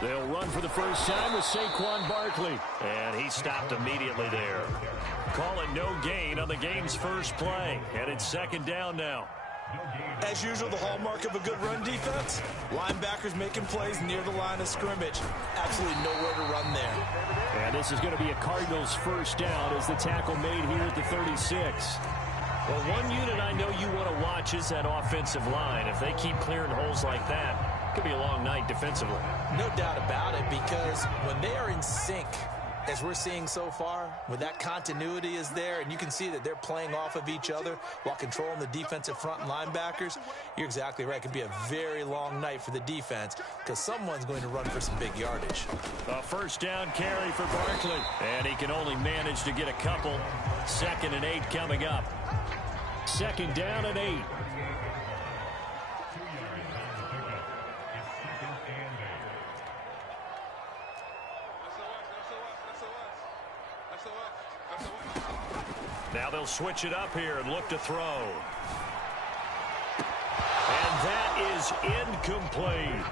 They'll run for the first time with Saquon Barkley. And he stopped immediately there. Call it no gain on the game's first play. And it's second down now. As usual, the hallmark of a good run defense, linebackers making plays near the line of scrimmage. Absolutely nowhere to run there. And this is going to be a Cardinals first down as the tackle made here at the 36. Well, one unit I know you want to watch is that offensive line. If they keep clearing holes like that, it could be a long night defensively. No doubt about it, because when they are in sync, as we're seeing so far, when that continuity is there, and you can see that they're playing off of each other while controlling the defensive front and linebackers, you're exactly right. It could be a very long night for the defense because someone's going to run for some big yardage. A first down carry for Barkley, and he can only manage to get a couple. 2nd and 8 coming up. 2nd down and 8. Now they'll switch it up here and look to throw. And that is incomplete.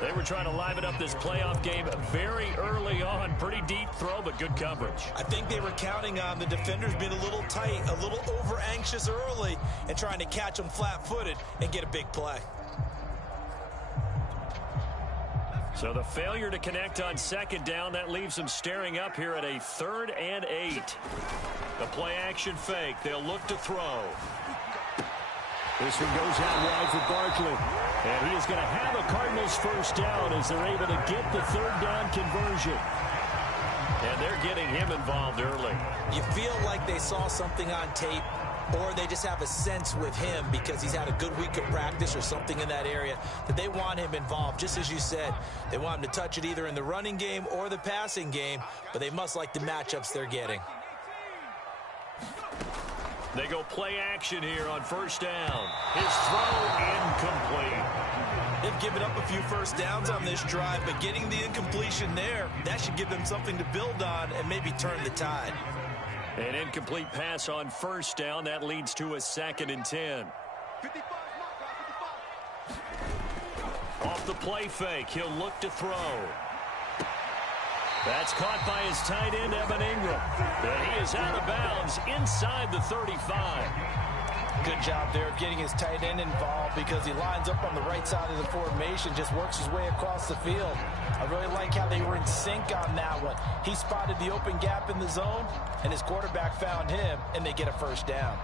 They were trying to liven up this playoff game very early on. Pretty deep throw, but good coverage. I think they were counting on the defenders being a little tight, a little over-anxious early, and trying to catch them flat-footed and get a big play. So the failure to connect on 2nd down, that leaves them staring up here at a 3rd and 8. The play-action fake. They'll look to throw. This one goes out wide for Barkley. And he is going to have a Cardinals first down as they're able to get the 3rd down conversion. And they're getting him involved early. You feel like they saw something on tape, or they just have a sense with him because he's had a good week of practice or something in that area that they want him involved. Just as you said, they want him to touch it either in the running game or the passing game, but they must like the matchups they're getting. They go play action here on first down. His throw incomplete. They've given up a few first downs on this drive, but getting the incompletion there, that should give them something to build on and maybe turn the tide. An incomplete pass on first down. That leads to a 2nd and 10. Off the play fake, he'll look to throw. That's caught by his tight end, Evan Ingram. And he is out of bounds inside the 35. Good job there of getting his tight end involved because he lines up on the right side of the formation, just works his way across the field. I really like how they were in sync on that one. He spotted the open gap in the zone, and his quarterback found him, and they get a first down.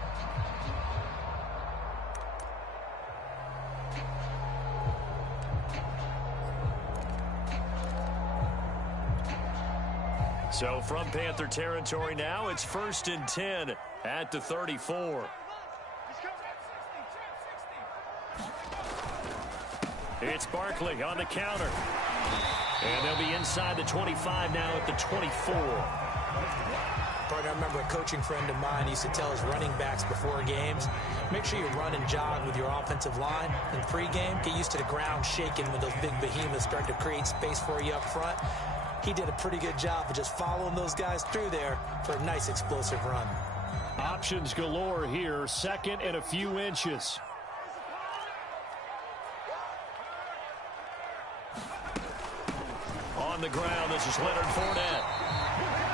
So from Panther territory now, it's 1st and 10 at the 34. It's Barkley on the counter. And they'll be inside the 25 now at the 24. Partner, I remember a coaching friend of mine used to tell his running backs before games, make sure you run and jog with your offensive line in pregame. Get used to the ground shaking when those big behemoths start to create space for you up front. He did a pretty good job of just following those guys through there for a nice explosive run. Options galore here. 2nd and a few inches. On the ground, this is Leonard Fournette.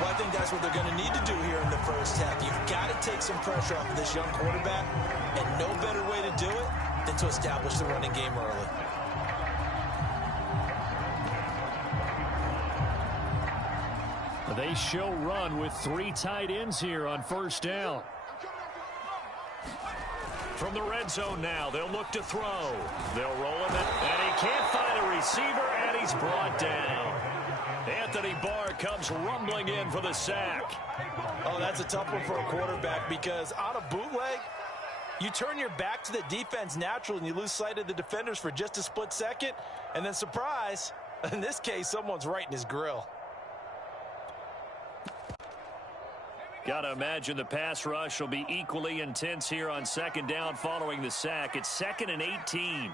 Well, I think that's what they're going to need to do here in the first half. You've got to take some pressure off of this young quarterback, and no better way to do it than to establish the running game early. They show run with 3 tight ends here on first down. From the red zone now, they'll look to throw. They'll roll him, and he can't find a receiver, and he's brought down. Anthony Barr comes rumbling in for the sack. Oh, that's a tough one for a quarterback because on a bootleg, you turn your back to the defense naturally and you lose sight of the defenders for just a split second, and then surprise, in this case, someone's right in his grill. Got to imagine the pass rush will be equally intense here on 2nd down following the sack. It's 2nd and 18.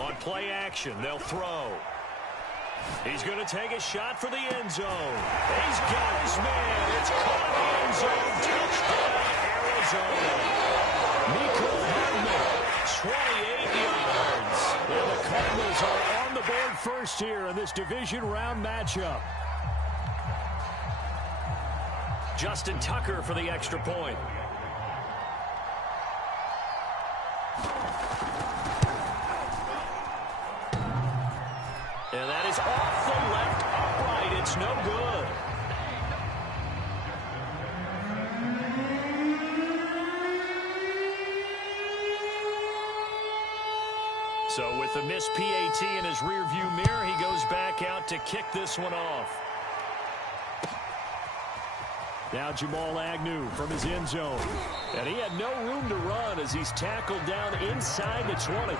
On play action, they'll throw. He's going to take a shot for the end zone. He's got his man. It's caught in the end zone. Touchdown, Arizona. 28 yards. And the Cardinals are on the board first here in this division round matchup. Justin Tucker for the extra point. And that is off the left upright. It's no good. So with the missed PAT in his rearview mirror, he goes back out to kick this one off. Now Jamal Agnew from his end zone. And he had no room to run as he's tackled down inside the 20.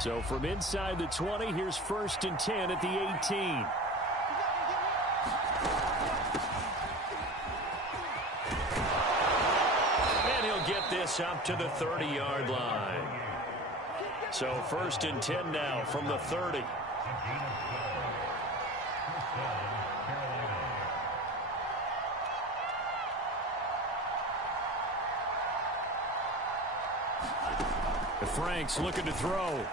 So from inside the 20, here's 1st and 10 at the 18. And he'll get this up to the 30-yard line. So 1st and 10 now from the 30. Frank's looking to throw.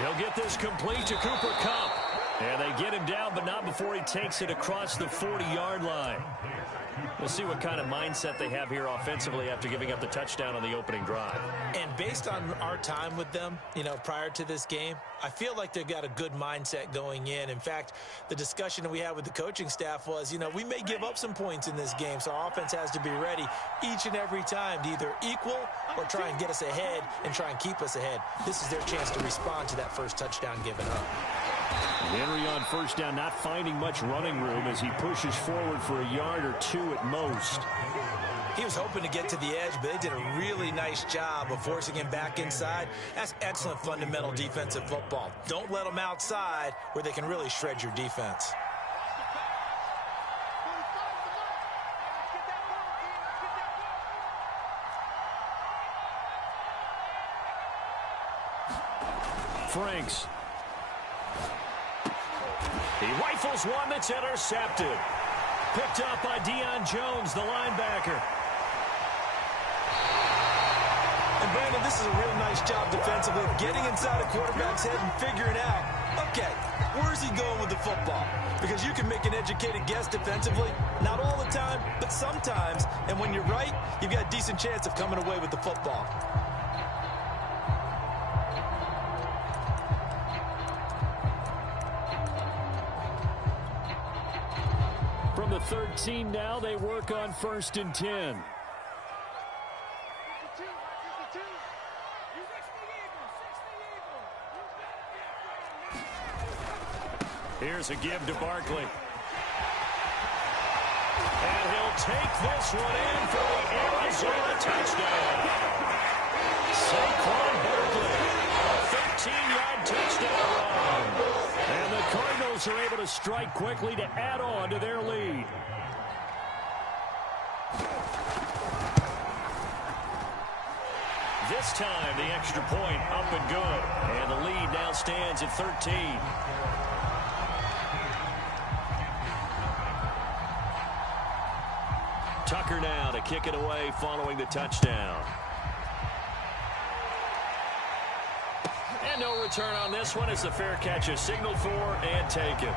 He'll get this complete to Cooper Kupp. And they get him down, but not before he takes it across the 40-yard line. We'll see what kind of mindset they have here offensively after giving up the touchdown on the opening drive. And based on our time with them, prior to this game, I feel like they've got a good mindset going in. In fact, the discussion we had with the coaching staff was, we may give up some points in this game, so our offense has to be ready each and every time to either equal or try and get us ahead and try and keep us ahead. This is their chance to respond to that first touchdown given up. Henry on 1st down, not finding much running room as he pushes forward for a yard or 2 at most. He was hoping to get to the edge, but they did a really nice job of forcing him back inside. That's excellent fundamental defensive football. Don't let them outside where they can really shred your defense. Franks. He rifles one that's intercepted. Picked up by Deion Jones, the linebacker. And Brandon, this is a real nice job defensively, getting inside a quarterback's head and figuring out, okay, where's he going with the football? Because you can make an educated guess defensively, not all the time, but sometimes. And when you're right, you've got a decent chance of coming away with the football. From the 13 now, they work on 1st and 10. Here's a give to Barkley. And he'll take this one in for the Arizona touchdown. Saquon Barkley, a 13-yard touchdown run. And the Cardinals are able to strike quickly to add on to their lead. This time, the extra point up and good. And the lead now stands at 13. Tucker now to kick it away following the touchdown. And no return on this one as the fair catch is signaled for and taken.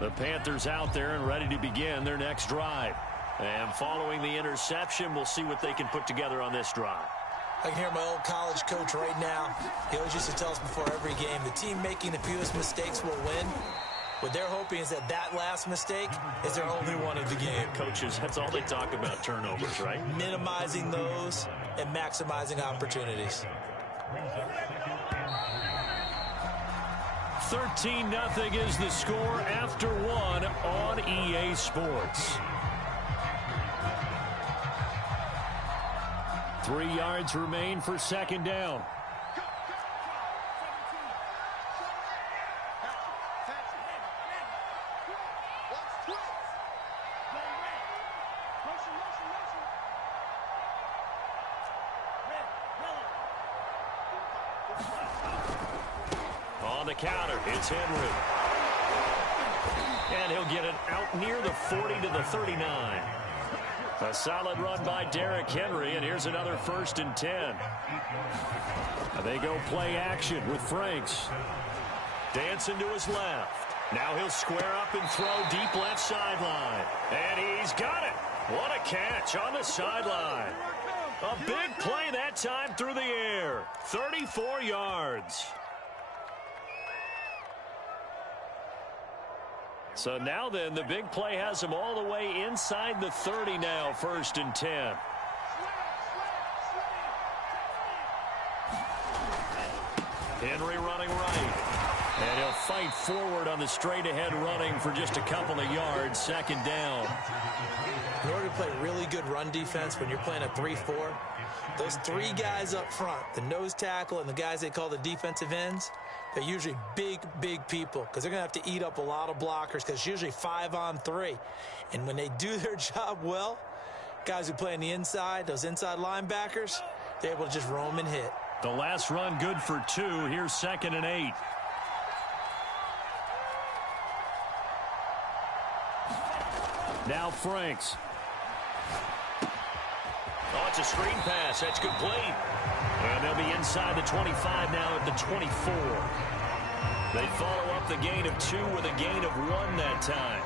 The Panthers out there and ready to begin their next drive. And following the interception, we'll see what they can put together on this drive. I can hear my old college coach right now. He always used to tell us before every game, the team making the fewest mistakes will win. What they're hoping is that that last mistake is their only one of the game. Coaches, that's all they talk about, turnovers, right? Minimizing those and maximizing opportunities. 13-0 is the score after one on EA Sports. 3 yards remain for second down. On the counter, it's Henry. And he'll get it out near the 40 to the 39. A solid run by Derrick Henry, and here's another 1st and 10. They go play action with Franks. Dancing to his left. Now he'll square up and throw deep left sideline. And he's got it. What a catch on the sideline. A big play that time through the air. 34 yards. So now then, the big play has him all the way inside the 30 now, 1st and 10. Henry running right. And he'll fight forward on the straight-ahead running for just a couple of yards, 2nd down. In order to play really good run defense when you're playing a 3-4, those 3 guys up front, the nose tackle and the guys they call the defensive ends, they're usually big, big people because they're going to have to eat up a lot of blockers because it's usually 5-on-3. And when they do their job well, guys who play on the inside, those inside linebackers, they're able to just roam and hit. The last run good for 2. Here's 2nd and 8. Now Franks. Oh, it's a screen pass. That's complete. And they'll be inside the 25 now at the 24. They follow up the gain of 2 with a gain of 1 that time.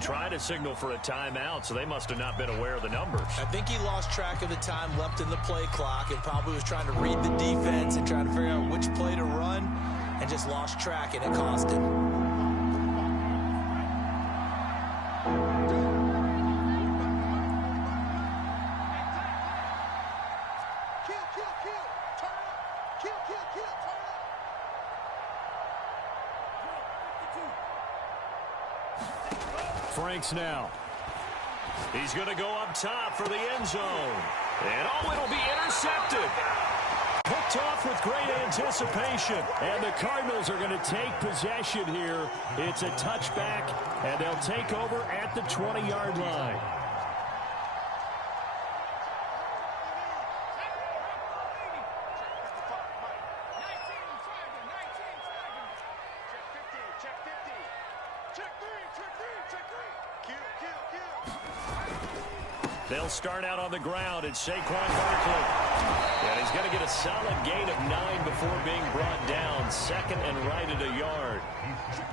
Try to signal for a timeout, so they must have not been aware of the numbers. I think he lost track of the time left in the play clock and probably was trying to read the defense and trying to figure out which play to run and just lost track, and it cost him. Franks now. He's going to go up top for the end zone. And oh, it'll be intercepted. Picked off with great anticipation. And the Cardinals are going to take possession here. It's a touchback, and they'll take over at the 20-yard line. They'll start out on the ground. It's Saquon Barkley. And he's going to get a solid gain of 9 before being brought down. 2nd and right at a yard.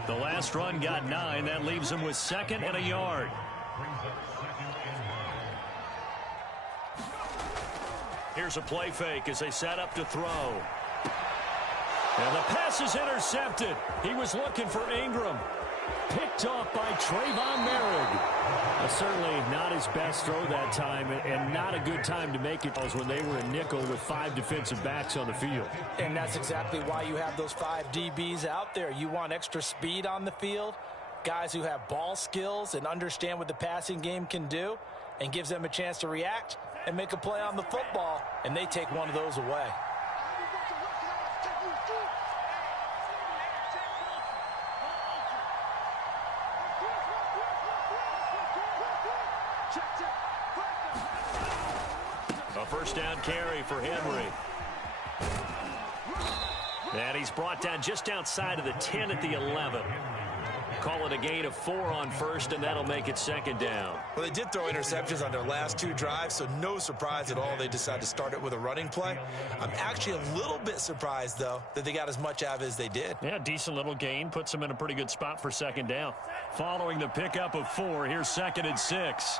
The last run got 9. That leaves him with 2nd and a yard. Here's a play fake as they set up to throw. And the pass is intercepted. He was looking for Ingram. Picked off by Trayvon Merrick. Certainly not his best throw that time, and not a good time to make it when they were a nickel with 5 defensive backs on the field. And that's exactly why you have those 5 DBs out there. You want extra speed on the field, guys who have ball skills and understand what the passing game can do, and gives them a chance to react and make a play on the football, and they take one of those away. A first down carry for Henry. And he's brought down just outside of the 10 at the 11. Call it a gain of 4 on first, and that'll make it second down. Well, they did throw interceptions on their last 2 drives, so no surprise at all they decided to start it with a running play. I'm actually a little bit surprised, though, that they got as much out of it as they did. Yeah, decent little gain. Puts them in a pretty good spot for second down. Following the pickup of 4, here's 2nd and 6.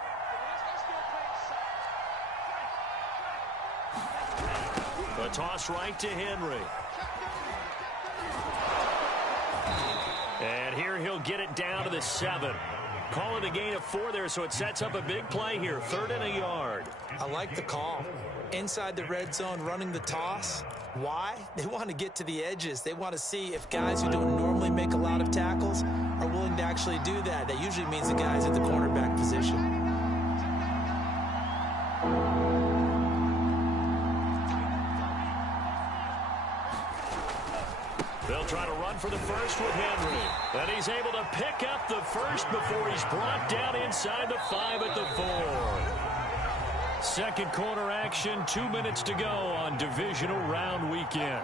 A toss right to Henry. And here he'll get it down to the 7. Call it a gain of 4 there, so it sets up a big play here. 3rd and a yard. I like the call. Inside the red zone, running the toss. Why? They want to get to the edges. They want to see if guys who don't normally make a lot of tackles are willing to actually do that. That usually means the guys at the cornerback position. They'll try to run for the first with Henry. And he's able to pick up the first before he's brought down inside the 5 at the 4. Second quarter action, 2 minutes to go on divisional round weekend.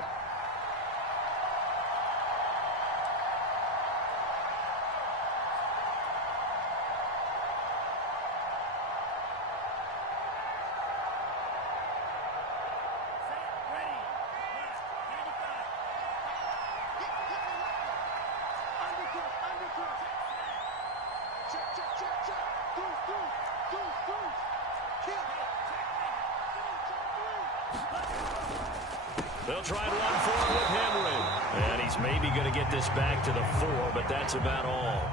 They'll try to run forward with Henry. And he's maybe going to get this back to the 4, but that's about all.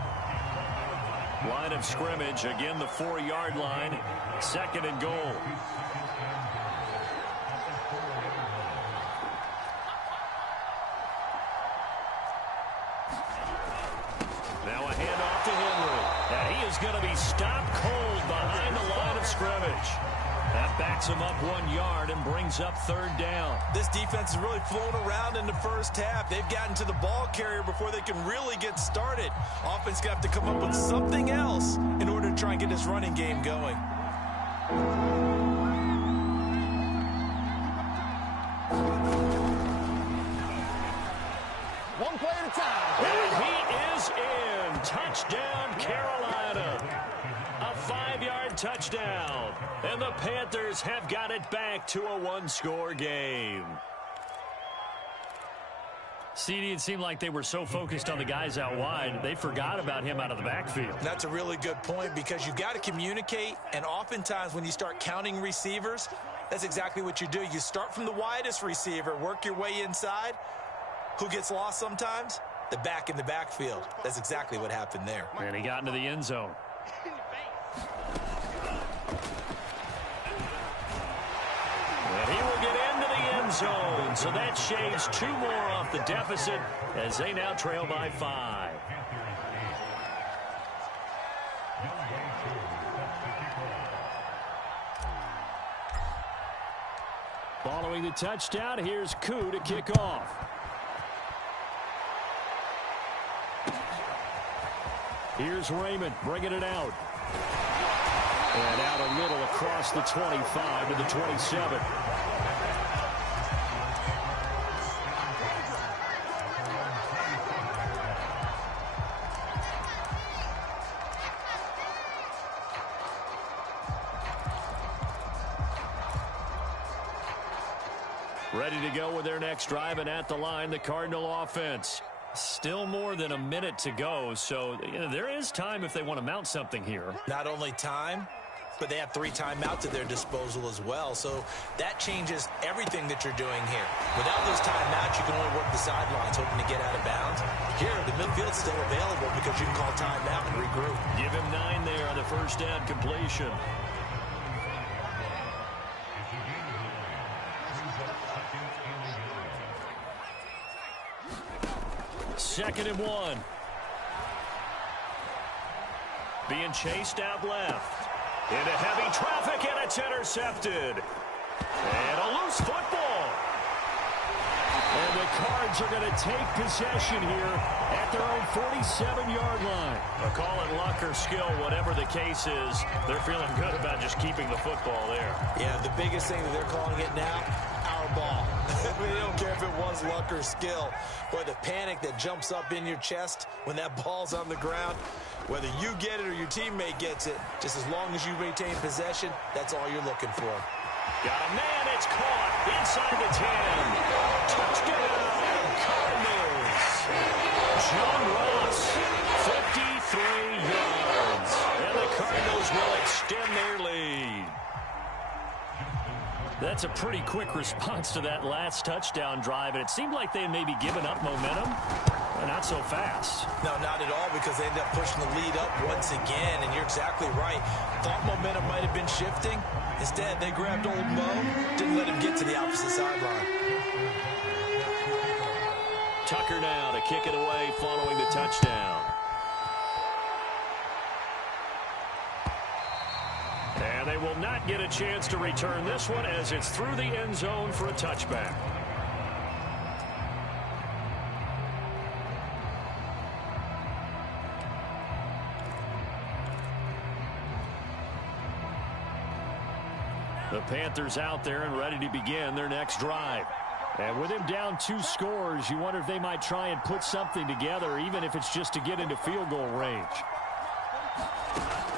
Line of scrimmage, again the 4-yard line. 2nd and goal. Now a handoff to Henry. And he is going to be stopped cold behind the line of scrimmage. That backs him up 1 yard and brings up 3rd down. This defense has really flown around in the first half. They've gotten to the ball carrier before they can really get started. Offense got to come up with something else in order to try and get this running game going. One play at a time. And he is in. Touchdown, Carolina. A 5-yard touchdown. And the Panthers have got it back to a 1-score game. CD, it seemed like they were so focused on the guys out wide, they forgot about him out of the backfield. That's a really good point because you've got to communicate, and oftentimes when you start counting receivers, that's exactly what you do. You start from the widest receiver, work your way inside. Who gets lost sometimes? The back in the backfield. That's exactly what happened there. And he got into the end zone. And he will get into the end zone. So that shaves 2 more off the deficit as they now trail by 5. Following the touchdown, here's Koo to kick off. Here's Raymond bringing it out. And out a little across the 25 to the 27. Ready to go with their next drive, and at the line, the Cardinal offense. Still more than a minute to go, so there is time if they want to mount something here. Not only time, but they have 3 timeouts at their disposal as well. So that changes everything that you're doing here. Without those timeouts, you can only work the sidelines, hoping to get out of bounds. Here, the midfield's still available because you can call timeout and regroup. Give him 9 there on the first down completion. Second and 1. Being chased out left. Into heavy traffic, and it's intercepted. And a loose football. And the Cards are going to take possession here at their own 47-yard line. Well, call it luck or skill, whatever the case is, they're feeling good about just keeping the football there. Yeah, the biggest thing that they're calling it now, our ball. I mean, they don't care if it was luck or skill. Boy, the panic that jumps up in your chest when that ball's on the ground, whether you get it or your teammate gets it, just as long as you retain possession, that's all you're looking for. Got a man, it's caught inside the 10. Touchdown, Cardinals. John Ross, 53 yards. And the Cardinals will extend their lead. That's a pretty quick response to that last touchdown drive, and it seemed like they had maybe given up momentum. Not so fast. No, not at all, because they ended up pushing the lead up once again, and you're exactly right. Thought momentum might have been shifting. Instead, they grabbed old Mo, didn't let him get to the opposite sideline. Tucker now to kick it away following the touchdown. And they will not get a chance to return this one as it's through the end zone for a touchback. The Panthers out there and ready to begin their next drive. And with him down 2 scores, you wonder if they might try and put something together, even if it's just to get into field goal range.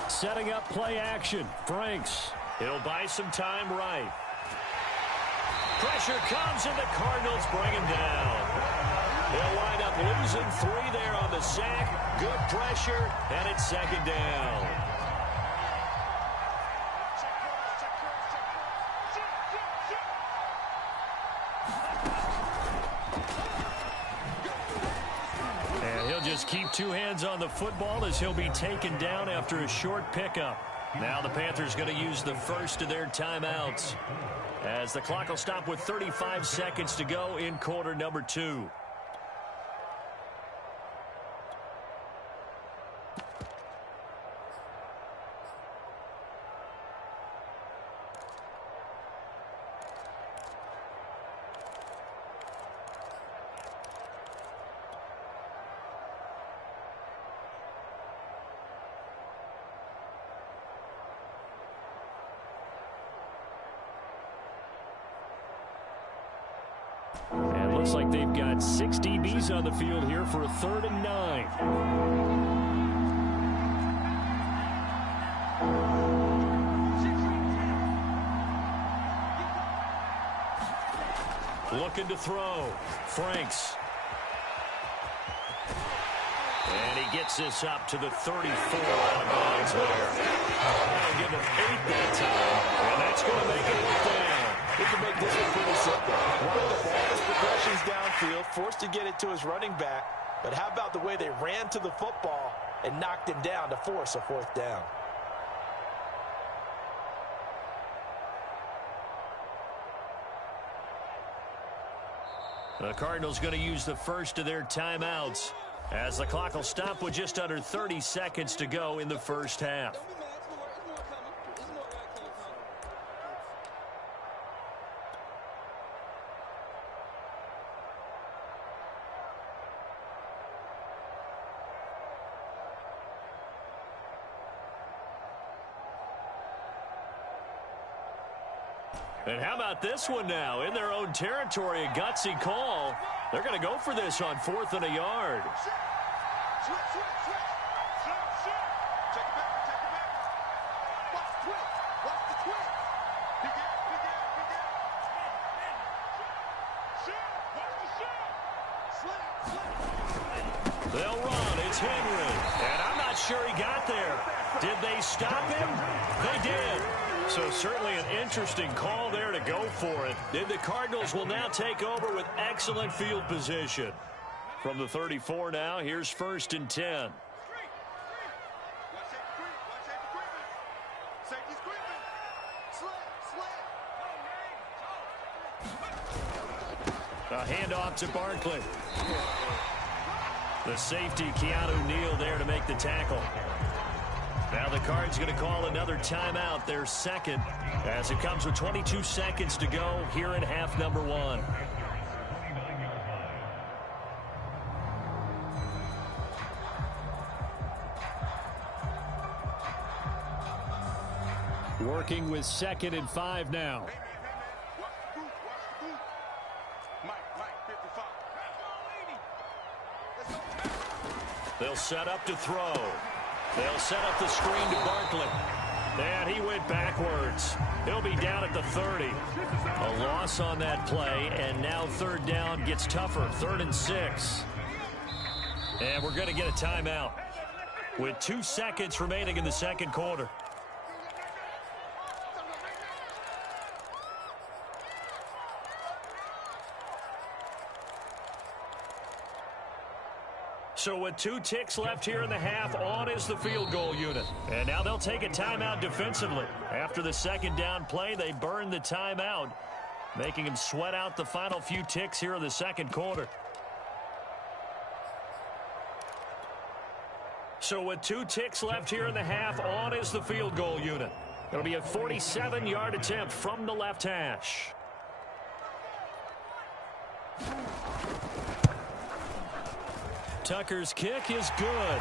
Setting up play action. Franks. He'll buy some time right. Pressure comes and the Cardinals bring him down. They'll wind up losing 3 there on the sack. Good pressure, and it's second down. Just keep 2 hands on the football as he'll be taken down after a short pickup. Now the Panthers going to use the first of their timeouts as the clock will stop with 35 seconds to go in quarter number 2. Looks like they've got 6 DBs on the field here for a 3rd and 9. Looking to throw. Franks. And he gets this up to the 34 out of bounds there. That'll give him 8 that time. And that's going to make it look down. He can make this one pretty simple. One of the ball's progressions downfield, forced to get it to his running back. But how about the way they ran to the football and knocked him down to force a 4th down? The Cardinals going to use the first of their timeouts as the clock will stop with just under 30 seconds to go in the first half. And how about this one now? In their own territory, a gutsy call. They're going to go for this on 4th and a yard. They'll run. It's Henry. And I'm not sure he got there. Did they stop him? They did. So certainly an interesting call there to go for it. The Cardinals will now take over with excellent field position. From the 34 now, here's 1st and 10. A handoff to Barkley. The safety, Keanu Neal, there to make the tackle. Now the Cards going to call another timeout, their 2nd, as it comes with 22 seconds to go here in half number 1. Working with 2nd and 5 now. They'll set up to throw. They'll set up the screen to Barkley. And he went backwards. He'll be down at the 30. A loss on that play, and now 3rd down gets tougher. 3rd and 6. And we're going to get a timeout with 2 seconds remaining in the 2nd quarter. So with 2 ticks left here in the half, on is the field goal unit. And now they'll take a timeout defensively. After the 2nd down play, they burned the timeout, making them sweat out the final few ticks here in the 2nd quarter. So with 2 ticks left here in the half, on is the field goal unit. It'll be a 47-yard attempt from the left hash. Tucker's kick is good,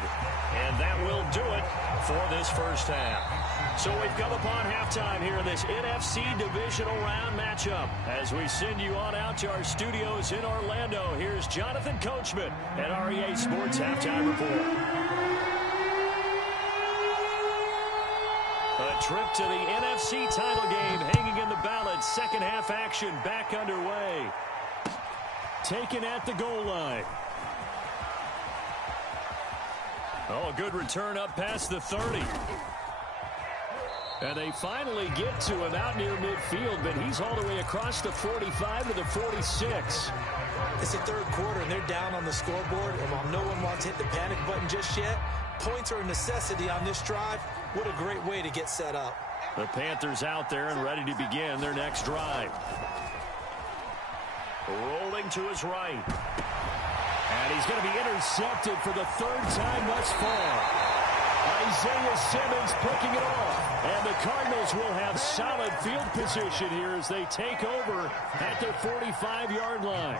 and that will do it for this first half. So we've come upon halftime here in this NFC Divisional Round matchup. As we send you on out to our studios in Orlando, here's Jonathan Coachman at REA Sports Halftime Report. A trip to the NFC title game hanging in the balance. 2nd half action back underway. Taken at the goal line. Oh, a good return up past the 30. And they finally get to him out near midfield, but he's all the way across the 45 to the 46. It's the 3rd quarter, and they're down on the scoreboard. And while no one wants to hit the panic button just yet, points are a necessity on this drive. What a great way to get set up. The Panthers out there and ready to begin their next drive. Rolling to his right. And he's going to be intercepted for the 3rd time thus far. Isaiah Simmons picking it off. And the Cardinals will have solid field position here as they take over at their 45-yard line.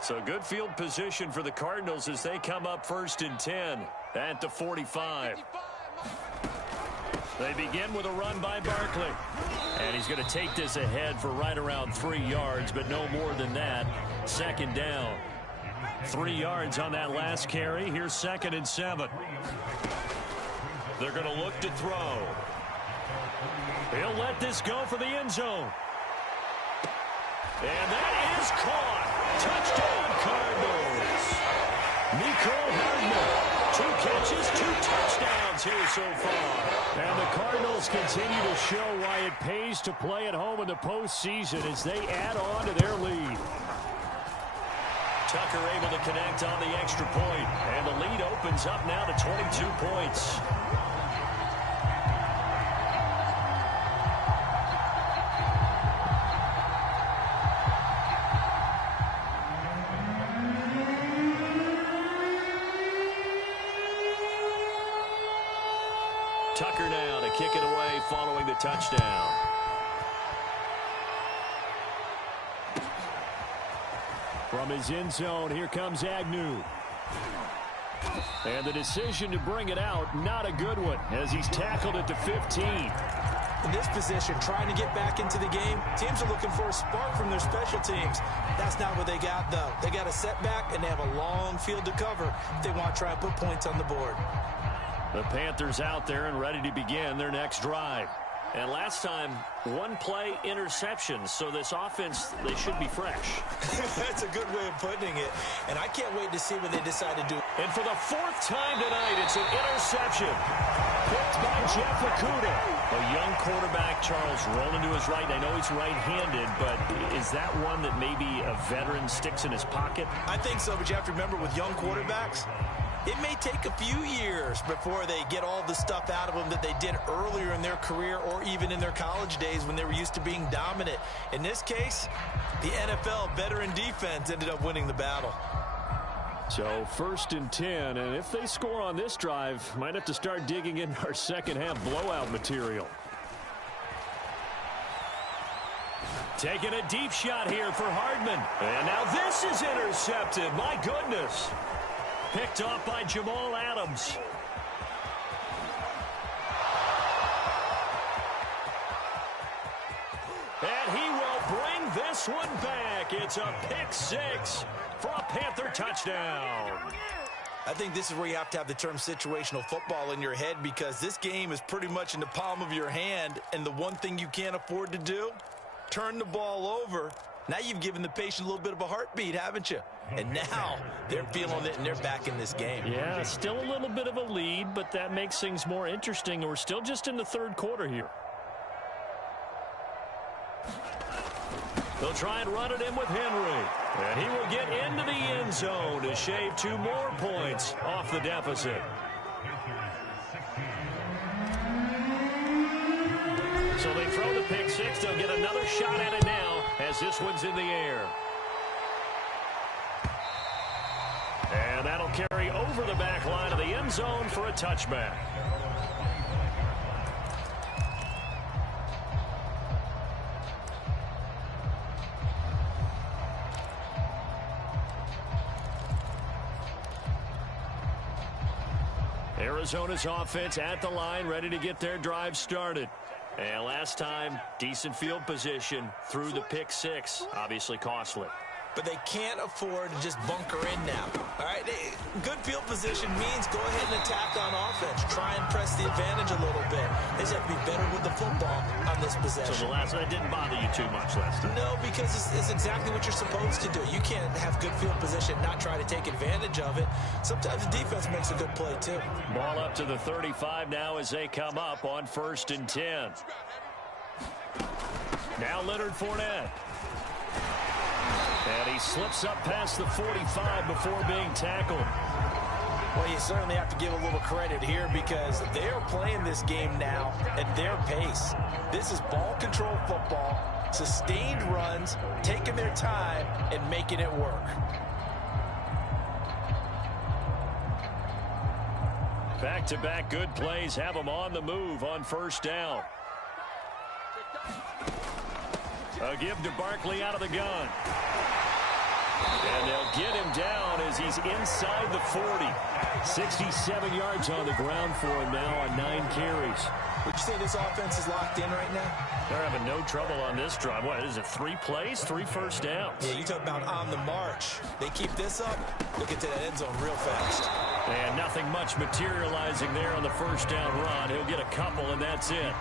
So good field position for the Cardinals as they come up 1st and 10 at the 45. They begin with a run by Barkley. And he's going to take this ahead for right around 3 yards, but no more than that. 2nd down. 3 yards on that last carry. Here's 2nd and 7. They're going to look to throw. He'll let this go for the end zone. And that is caught. Touchdown, Cardinals. Nicole Hardman. 2 catches, 2 touchdowns here so far. And the Cardinals continue to show why it pays to play at home in the postseason as they add on to their lead. Tucker able to connect on the extra point, and the lead opens up now to 22 points. Tucker now to kick it away following the touchdown. From his end zone, here comes Agnew. And the decision to bring it out, not a good one, as he's tackled at the 15. In this position, trying to get back into the game, teams are looking for a spark from their special teams. That's not what they got, though. They got a setback, and they have a long field to cover if they want to try and put points on the board. The Panthers out there and ready to begin their next drive. And last time, 1 play interception, so this offense, they should be fresh. That's a good way of putting it, and I can't wait to see what they decide to do. And for the 4th time tonight, it's an interception. Picked by Jwhoppe. A young quarterback, Charles, rolling to his right. I know he's right-handed, but is that one that maybe a veteran sticks in his pocket? I think so, but you have to remember with young quarterbacks, it may take a few years before they get all the stuff out of them that they did earlier in their career or even in their college days when they were used to being dominant. In this case, the NFL veteran defense ended up winning the battle. So 1st and 10, and if they score on this drive, might have to start digging in our 2nd half blowout material. Taking a deep shot here for Hardman. And now this is intercepted. My goodness. Picked off by Jamal Adams. And he will bring this one back. It's a pick six for a Panther touchdown. I think this is where you have to have the term situational football in your head, because this game is pretty much in the palm of your hand, and the one thing you can't afford to do, turn the ball over. Now you've given the patient a little bit of a heartbeat, haven't you? And now they're feeling it, and they're back in this game. Yeah, still a little bit of a lead, but that makes things more interesting. We're still just in the third quarter here. They'll try and run it in with Henry. And he will get into the end zone to shave 2 more points off the deficit. So they throw the pick six. They'll get another shot at it now as this one's in the air. And that'll carry over the back line of the end zone for a touchback. Arizona's offense at the line, ready to get their drive started. And last time, decent field position through the pick six. Obviously costly. But they can't afford to just bunker in now. All right, good field position means go ahead and attack on offense. Try and press the advantage a little bit. They just have to be better with the football on this possession. So that didn't bother you too much last time? No, because it's exactly what you're supposed to do. You can't have good field position and not try to take advantage of it. Sometimes the defense makes a good play, too. Ball up to the 35 now as they come up on 1st and 10. Now Leonard Fournette. And he slips up past the 45 before being tackled. Well, you certainly have to give a little credit here, because they are playing this game now at their pace. This is ball control football, sustained runs, taking their time, and making it work. Back-to-back good plays have them on the move on 1st down. A give to Barkley out of the gun. And they'll get him down as he's inside the 40. 67 yards on the ground for him now on 9 carries. Would you say this offense is locked in right now? They're having no trouble on this drive. What is it, 3 plays, 3 first downs? Yeah, you talk about on the march. They keep this up, they'll get to that end zone real fast. And nothing much materializing there on the 1st down run. He'll get a couple, and that's it.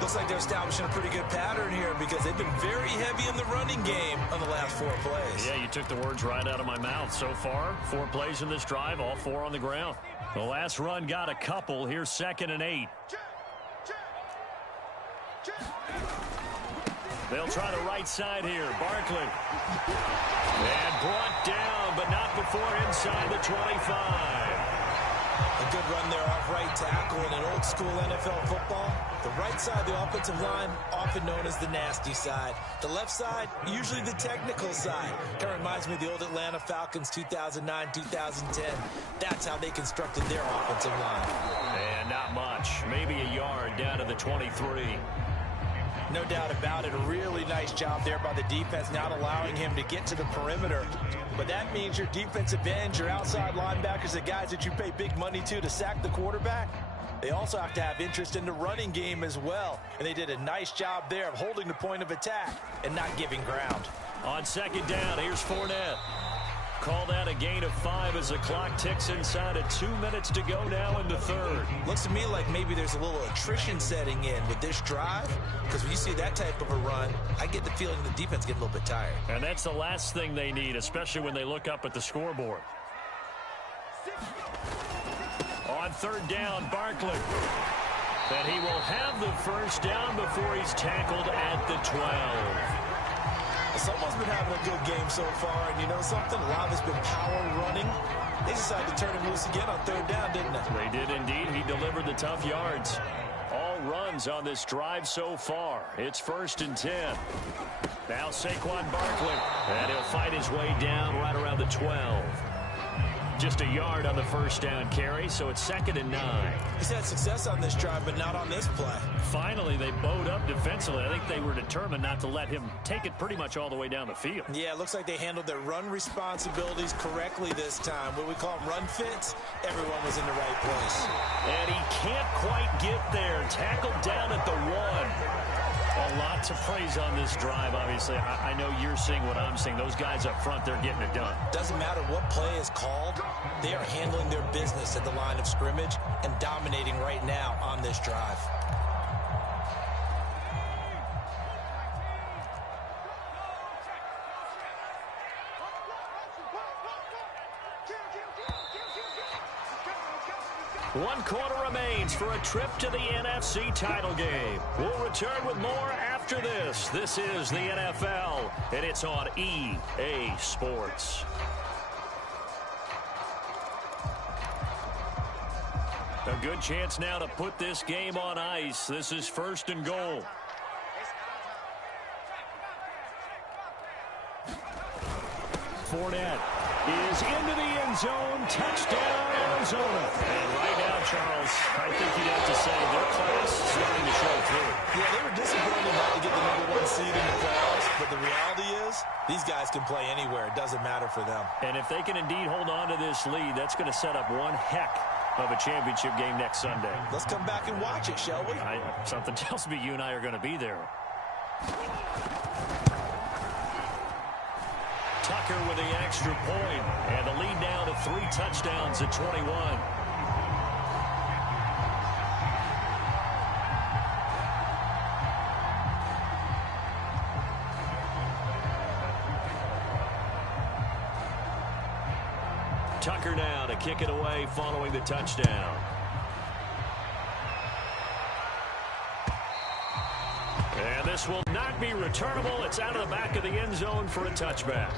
Looks like they're establishing a pretty good pattern here, because they've been very heavy in the running game on the last 4 plays. Yeah, you took the words right out of my mouth. So far, 4 plays in this drive, all 4 on the ground. The last run got a couple. Here's 2nd and 8. They'll try the right side here. Barkley. And brought down, but not before inside the 25. A good run there off right tackle in an old-school NFL football. The right side of the offensive line, often known as the nasty side. The left side, usually the technical side. Kind of reminds me of the old Atlanta Falcons 2009, 2010. That's how they constructed their offensive line. And not much. Maybe a yard down to the 23. No doubt about it. A really nice job there by the defense, not allowing him to get to the perimeter. But that means your defensive ends, your outside linebackers, the guys that you pay big money to sack the quarterback, they also have to have interest in the running game as well. And they did a nice job there of holding the point of attack and not giving ground. On 2nd down, here's Fournette. Call that a gain of 5 as the clock ticks inside of 2 minutes to go now in the 3rd. Looks to me like maybe there's a little attrition setting in with this drive, because when you see that type of a run, I get the feeling the defense get a little bit tired. And that's the last thing they need, especially when they look up at the scoreboard. On 3rd down, Barkley. That he will have the 1st down before he's tackled at the 12. Someone's been having a good game so far, and you know something? A lot of it's been power running. They decided to turn him loose again on 3rd down, didn't they? They did indeed. He delivered the tough yards. All runs on this drive so far. It's 1st and 10. Now Saquon Barkley. And he'll fight his way down right around the 12. Just a yard on the first down carry, so it's 2nd and 9. He's had success on this drive, but not on this play. Finally, they bowed up defensively. I think they were determined not to let him take it pretty much all the way down the field. Yeah, it looks like they handled their run responsibilities correctly this time. What we call them run fits, everyone was in the right place. And he can't quite get there. Tackled down at the 1. A lot to praise on this drive, obviously. I know you're seeing what I'm seeing. Those guys up front, they're getting it done. Doesn't matter what play is called. They are handling their business at the line of scrimmage and dominating right now on this drive. One quarter remains for a trip to the NFC title game. We'll return with more after this. This is the NFL, and it's on EA Sports. A good chance now to put this game on ice. This is 1st and goal. Fournette is into the end zone. Touchdown, Arizona. And right now, Charles, I think you'd have to say their class is starting to show through. Yeah, they were disappointed not to get the #1 seed in the playoffs, but the reality is these guys can play anywhere. It doesn't matter for them. And if they can indeed hold on to this lead, that's going to set up one heck of a championship game next Sunday. Let's come back and watch it, shall we? Something tells me you and I are going to be there. Tucker with the extra point, and the lead now to 3 touchdowns at 21. Tucker now to kick it away following the touchdown. And this will not be returnable. It's out of the back of the end zone for a touchback.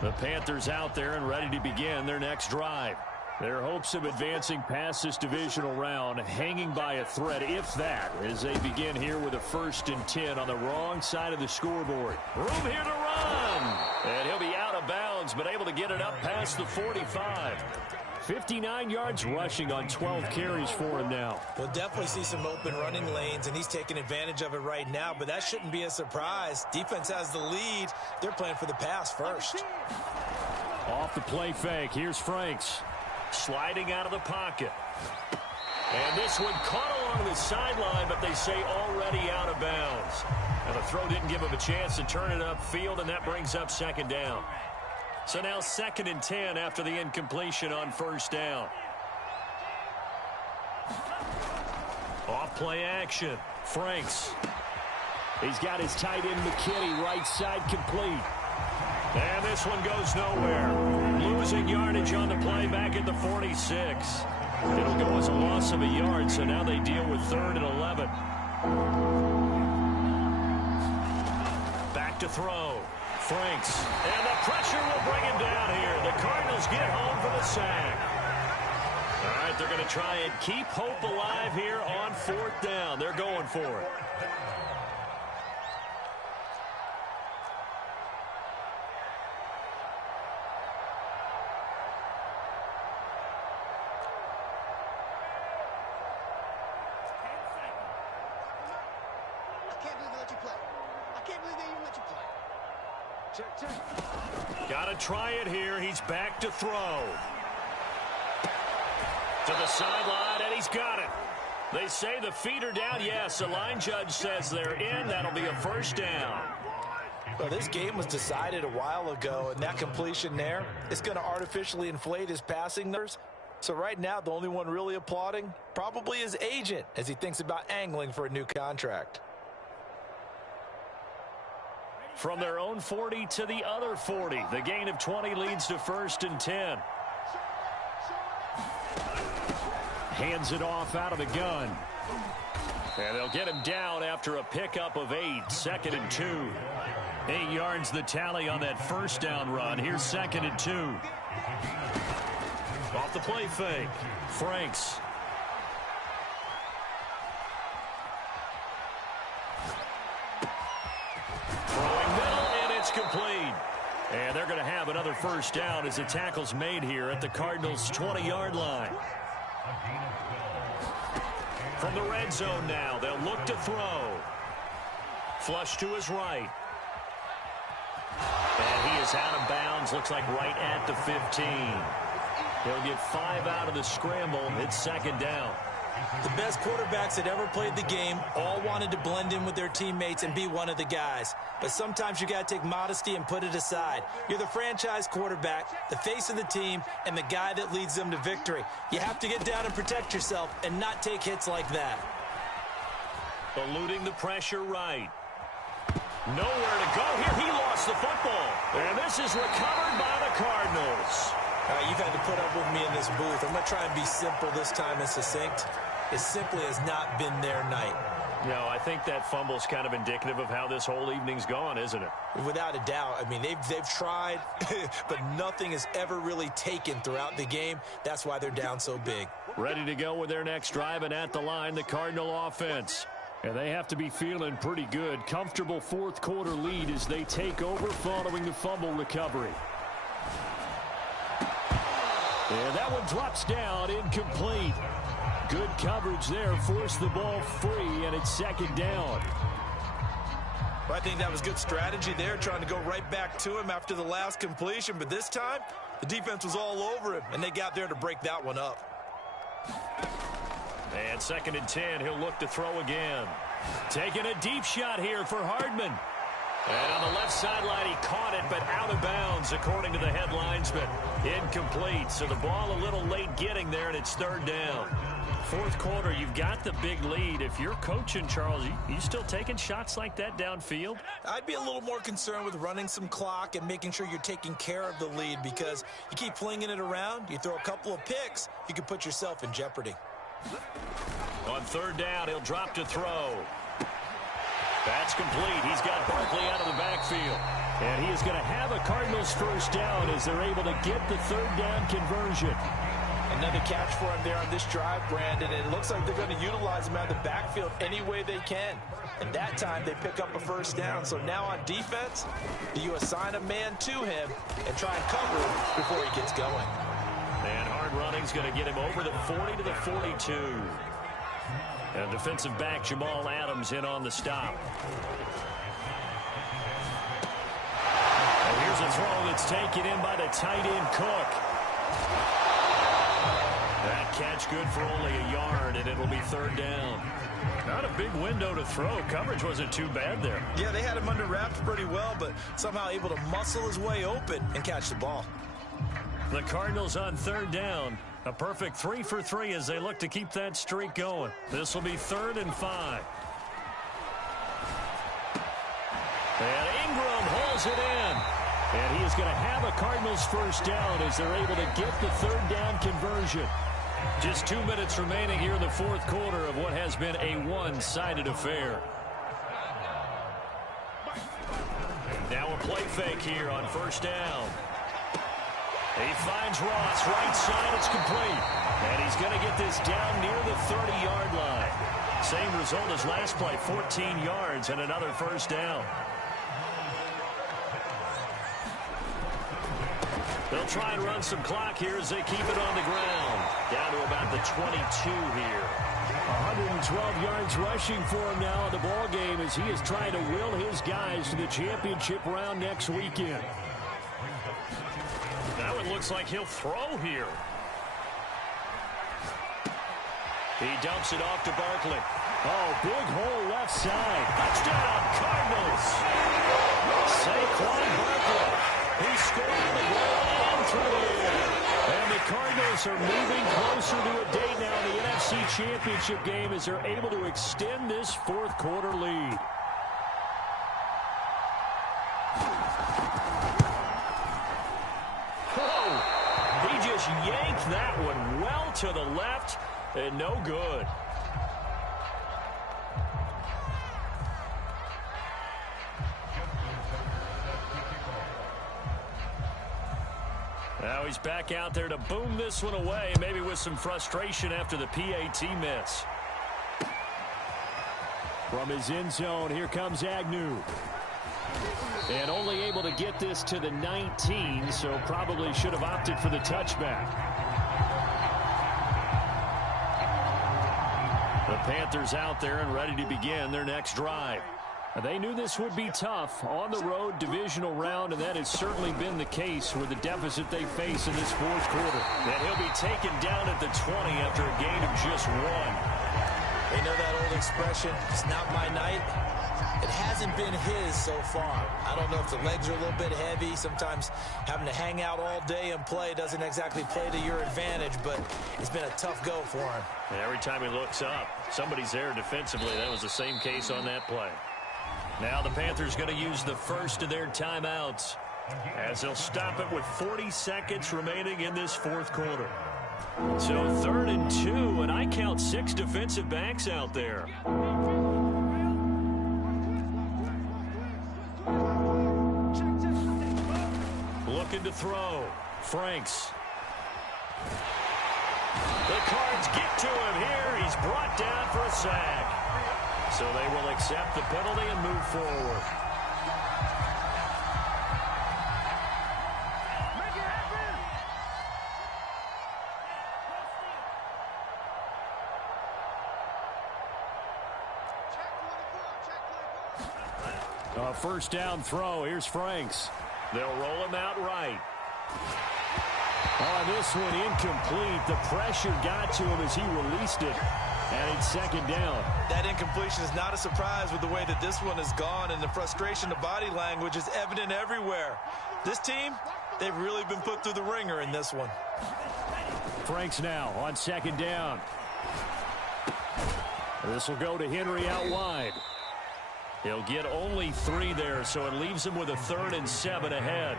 The Panthers out there and ready to begin their next drive. Their hopes of advancing past this divisional round hanging by a thread, if that, as they begin here with a 1st and 10 on the wrong side of the scoreboard. Room here to run. And he'll be out of bounds, but able to get it up past the 45. 59 yards rushing on 12 carries for him now. We'll definitely see some open running lanes, and he's taking advantage of it right now, but that shouldn't be a surprise. Defense has the lead. They're playing for the pass first. Off the play fake. Here's Franks. Sliding out of the pocket. And this one caught along the sideline, but they say already out of bounds. And the throw didn't give him a chance to turn it upfield, and that brings up 2nd down. So now 2nd and 10 after the incompletion on 1st down. Off play action. Franks. He's got his tight end McKinney right side complete. And this one goes nowhere. Losing yardage on the play back at the 46. It'll go as a loss of a yard, so now they deal with 3rd and 11. Back to throw. Franks. And the pressure will bring him down here. The Cardinals get home for the sack. All right, they're going to try and keep hope alive here on 4th down. They're going for it. Got to try it here. He's back to throw. To the sideline, and he's got it. They say the feet are down. Yes, the line judge says they're in. That'll be a 1st down. Well, this game was decided a while ago, and that completion there is going to artificially inflate his passing numbers. So right now, the only one really applauding probably his agent as he thinks about angling for a new contract. From their own 40 to the other 40. The gain of 20 leads to 1st and 10. Hands it off out of the gun. And they'll get him down after a pickup of 8. 2nd and 2. 8 yards the tally on that 1st down run. Here's 2nd and 2. Off the play fake. Franks. Throwing first down as the tackle's made here at the Cardinals' 20-yard line. From the red zone now, they'll look to throw. Flush to his right. And he is out of bounds, looks like right at the 15. He'll get 5 out of the scramble. It's second down. The best quarterbacks that ever played the game all wanted to blend in with their teammates and be one of the guys. But sometimes you got to take modesty and put it aside. You're the franchise quarterback, the face of the team, and the guy that leads them to victory. You have to get down and protect yourself and not take hits like that. Eluding the pressure right. Nowhere to go here. He lost the football. And this is recovered by the Cardinals. All right, you've had to put up with me in this booth. I'm going to try and be simple this time and succinct. It simply has not been their night. No, I think that fumble's kind of indicative of how this whole evening's gone, isn't it? Without a doubt. I mean, they've tried, but nothing has ever really taken throughout the game. That's why they're down so big. Ready to go with their next drive, and at the line, the Cardinal offense. And they have to be feeling pretty good. Comfortable fourth quarter lead as they take over following the fumble recovery. And that one drops down, incomplete. Good coverage there, forced the ball free, and it's second down. Well, I think that was good strategy there, trying to go right back to him after the last completion. But this time, the defense was all over him, and they got there to break that one up. And second and 10, he'll look to throw again. Taking a deep shot here for Hardman. And on the left sideline, he caught it, but out of bounds, according to the headlinesman. Incomplete, so the ball a little late getting there, and it's third down. Fourth quarter, you've got the big lead. If you're coaching, Charles, you still taking shots like that downfield? I'd be a little more concerned with running some clock and making sure you're taking care of the lead, because you keep flinging it around, you throw a couple of picks, you can put yourself in jeopardy. On third down, he'll drop to throw. That's complete. He's got Barkley out of the backfield. And he is going to have a Cardinals first down as they're able to get the third down conversion. Another catch for him there on this drive, Brandon. And it looks like they're going to utilize him out of the backfield any way they can. And that time they pick up a first down. So now on defense, do you assign a man to him and try and cover him before he gets going? And hard running's going to get him over the 40 to the 42. And defensive back Jamal Adams in on the stop. And here's a throw that's taken in by the tight end Cook. That catch good for only a yard, and it'll be third down. Not a big window to throw. Coverage wasn't too bad there. Yeah, they had him under wraps pretty well, but somehow able to muscle his way open and catch the ball. The Cardinals on third down. A perfect 3 for 3 as they look to keep that streak going. This will be 3rd and 5. And Ingram hauls it in. And he is going to have a Cardinals first down as they're able to get the third down conversion. Just 2 minutes remaining here in the fourth quarter of what has been a one-sided affair. Now a play fake here on first down. He finds Ross, right side, it's complete. And he's going to get this down near the 30-yard line. Same result as last play, 14 yards and another first down. They'll try and run some clock here as they keep it on the ground. Down to about the 22 here. 112 yards rushing for him now in the ball game as he is trying to will his guys to the championship round next weekend. That one looks like he'll throw here. He dumps it off to Barkley. Oh, big hole left side. Touchdown, Cardinals. Saquon Barkley. He scored on the goal and through the air. And the Cardinals are moving closer to a date now in the NFC Championship game as they're able to extend this fourth quarter lead. He just yanked that one well to the left and no good. Now he's back out there to boom this one away, maybe with some frustration after the PAT miss. From his end zone, here comes Agnew. And only able to get this to the 19, so probably should have opted for the touchback. The Panthers out there and ready to begin their next drive. They knew this would be tough on the road divisional round, and that has certainly been the case with the deficit they face in this fourth quarter. And he'll be taken down at the 20 after a gain of just 1. They know that old expression, it's not my night. It hasn't been his so far. I don't know if the legs are a little bit heavy. Sometimes having to hang out all day and play doesn't exactly play to your advantage, but it's been a tough go for him. And every time he looks up, somebody's there defensively. That was the same case on that play. Now the Panthers going to use the first of their timeouts as they'll stop it with 40 seconds remaining in this fourth quarter. So 3rd and 2, and I count 6 defensive backs out there. Looking to throw. Franks. The Cards get to him here. He's brought down for a sack. So they will accept the penalty and move forward. First down throw. Here's Franks. They'll roll him out right. On this one, incomplete. The pressure got to him as he released it. And it's 2nd down. That incompletion is not a surprise with the way that this one has gone, and the frustration, the body language is evident everywhere. This team, they've really been put through the ringer in this one. Franks now on 2nd down. This will go to Henry out wide. He'll get only 3 there, so it leaves him with a 3rd and 7 ahead.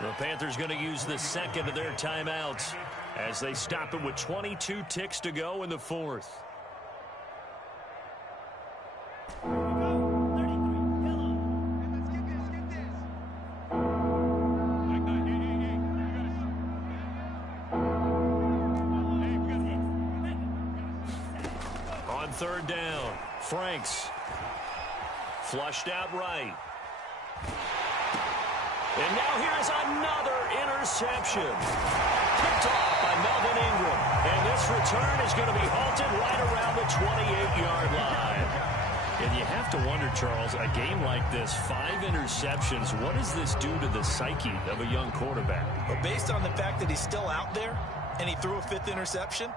The Panthers going to use the second of their timeouts as they stop it with 22 ticks to go in the fourth. On 3rd down, Franks. Flushed out right. And now here's another interception. Picked off by Melvin Ingram. And this return is going to be halted right around the 28-yard line. And you have to wonder, Charles, a game like this, 5 interceptions, what does this do to the psyche of a young quarterback? But based on the fact that he's still out there and he threw a 5th interception,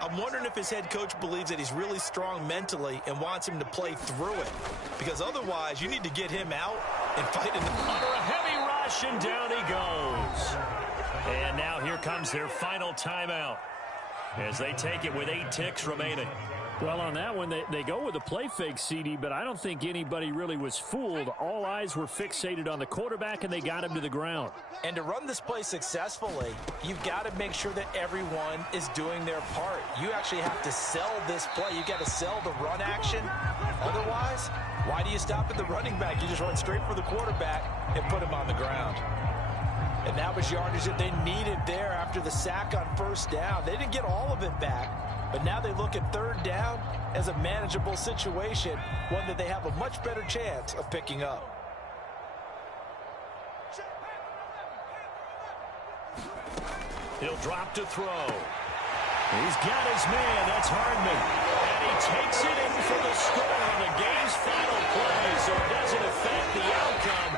I'm wondering if his head coach believes that he's really strong mentally and wants him to play through it. Because otherwise, you need to get him out and fight in the... Under a heavy rush, and down he goes. And now here comes their final timeout as they take it with 8 ticks remaining. Well, on that one, they go with a play fake, CD, but I don't think anybody really was fooled. All eyes were fixated on the quarterback, and they got him to the ground. And to run this play successfully, you've got to make sure that everyone is doing their part. You actually have to sell this play. You've got to sell the run action. Otherwise, why do you stop at the running back? You just run straight for the quarterback and put him on the ground. And that was yardage that they needed there after the sack on 1st down. They didn't get all of it back, but now they look at 3rd down as a manageable situation, one that they have a much better chance of picking up. He'll drop to throw. He's got his man. That's Hardman. And he takes it in for the score on the game's final play, so it doesn't affect the outcome.